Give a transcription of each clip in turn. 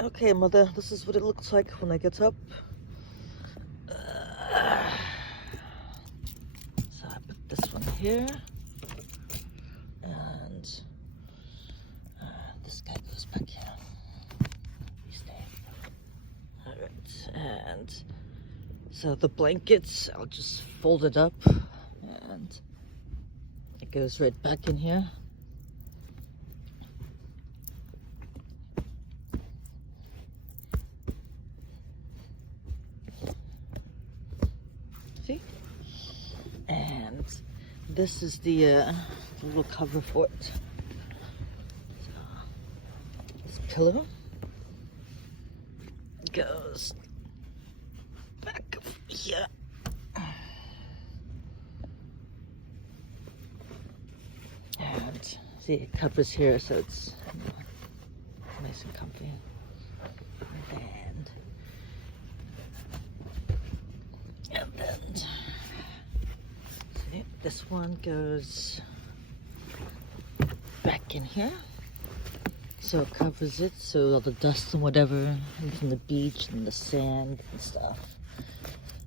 Okay, mother, this is what it looks like when I get up. So I put this one here, and this guy goes back here. You stay. Alright, and so the blankets, I'll just fold it up, and it goes right back in here. See? And this is the little cover for it. So, this pillow goes back here. And see, it covers here, so it's nice and comfy. And then see, this one goes back in here, so it covers it, so all the dust and whatever from the beach and the sand and stuff,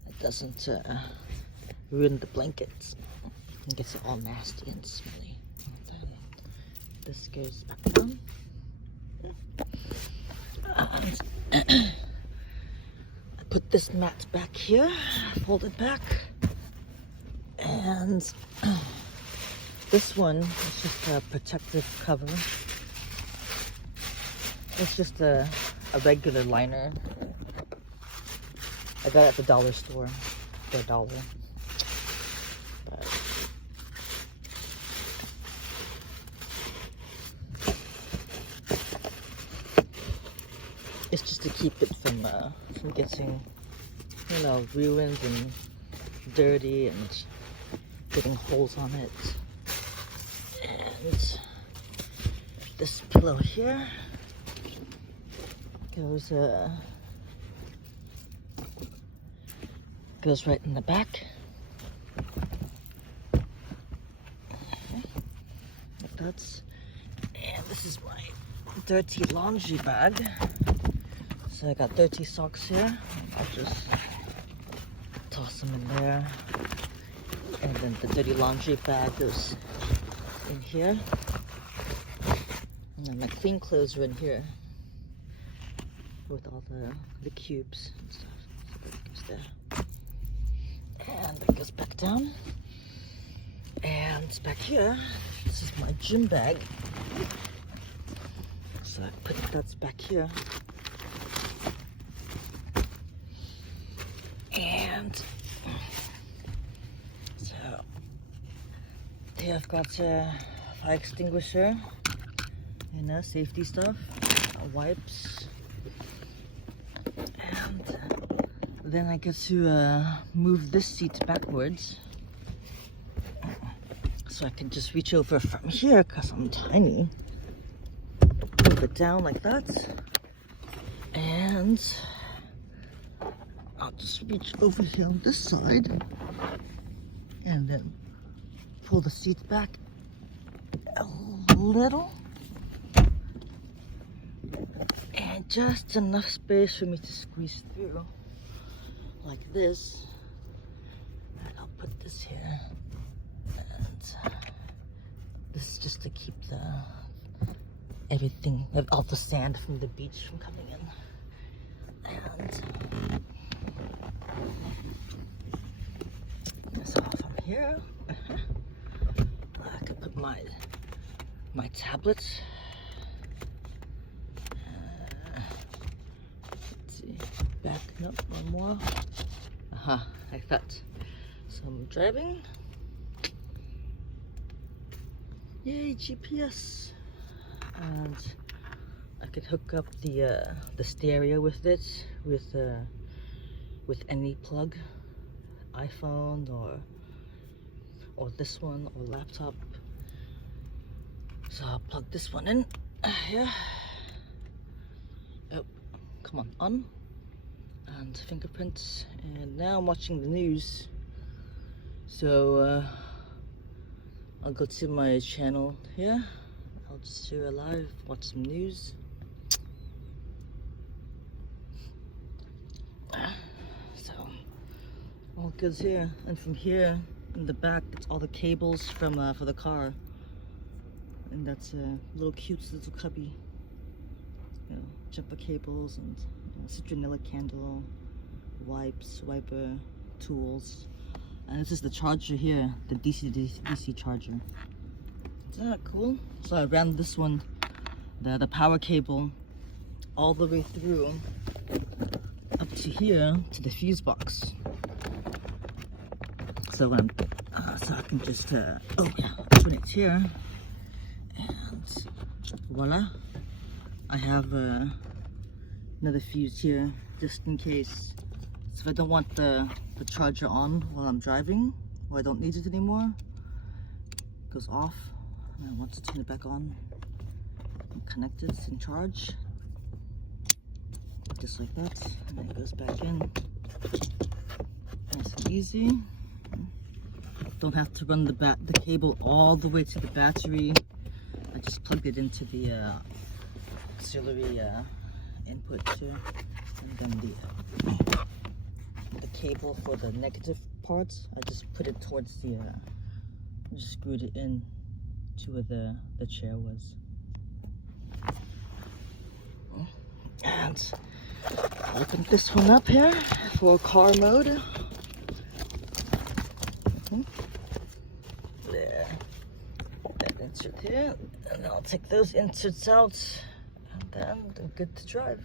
it doesn't ruin the blankets. It gets it all nasty and smelly. And then this goes back down. And I put this mat back here, fold it back, and this one is just a protective cover. It's just a regular liner. I got it at the dollar store for $1. But it's just to keep it from getting, you know, ruined and dirty and getting holes on it. And this pillow here goes right in the back. Okay. That's, and this is my dirty laundry bag. So I got dirty socks here. I'll just toss them in there. And then the dirty laundry bag goes in here. And then my clean clothes are in here with all the cubes and stuff. So that goes there. And that goes back down. And back here, this is my gym bag. So I put that's back here. And so here I've got a fire extinguisher, you know, safety stuff, wipes, and then I get to move this seat backwards so I can just reach over from here because I'm tiny. Move it down like that, and I'll just reach over here on this side and then pull the seats back a little, and just enough space for me to squeeze through like this. And I'll put this here, and this is just to keep everything, all the sand from the beach from coming in. And so from here, I can put my tablet. Let's see, back, no, one more. Like that. So I'm driving. Yay, GPS! And I could hook up the stereo with it, with any plug, iPhone or this one or laptop. So I'll plug this one in here. Oh, come on, and fingerprints. And now I'm watching the news. So I'll go to my channel here. I'll just do a live, watch some news. So all goods here, and from here in the back, it's all the cables from for the car, and that's a little cute little cubby. You know, jumper cables and citronella candle, wipes, wiper, tools, and this is the charger here, the DC charger. Isn't that cool? So I ran this one, the power cable, all the way through up to here to the fuse box. So when so I can just open it here, and voila, I have another fuse here just in case. So if I don't want the charger on while I'm driving, or I don't need it anymore, it goes off, and I want to turn it back on and connect it in charge, just like that, and then it goes back in. Nice and easy. Don't have to run the cable all the way to the battery. I just plugged it into the auxiliary input here, and then the cable for the negative parts, I just put it towards the just screwed it in to where the chair was. And open this one up here for car mode. There, that insert here, and I'll take those inserts out, and then I'm good to drive.